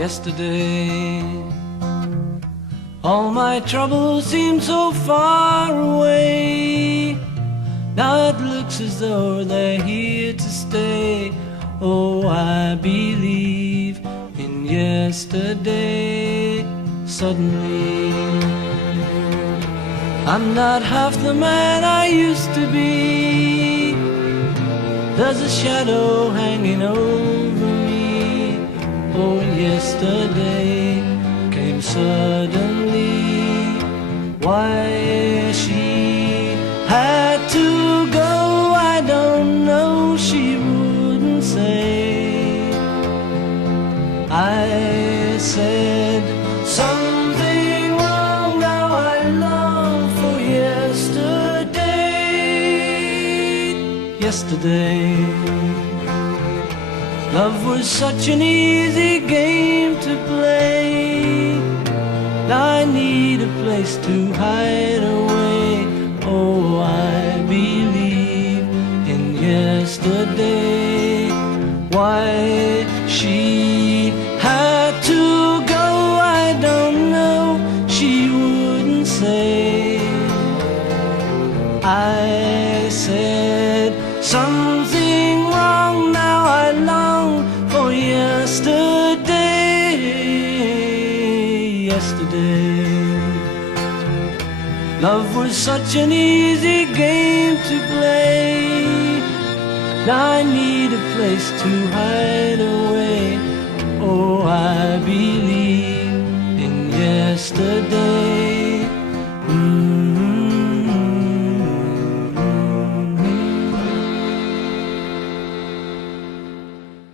yesterday. All my troubles seem so far away. Now it looks as though they're here to stay. Oh, I believe in yesterday. Suddenly, I'm not half the man I used to be. There's a shadow hanging over me. Oh, and yesterday came suddenly. Why she had to go, I don't know, she wouldn't say. I said something wrong, now I long for yesterday. Yesterday, love was such an easy game to play. Now I need a place to hide away. Oh, I believe in yesterday. Why she had to go, I don't know, she wouldn't say. I said something wrong, now I long for yesterday. Yesterday, love was such an easy game to play. Now I need a place to hide away. Oh, I believe in yesterday.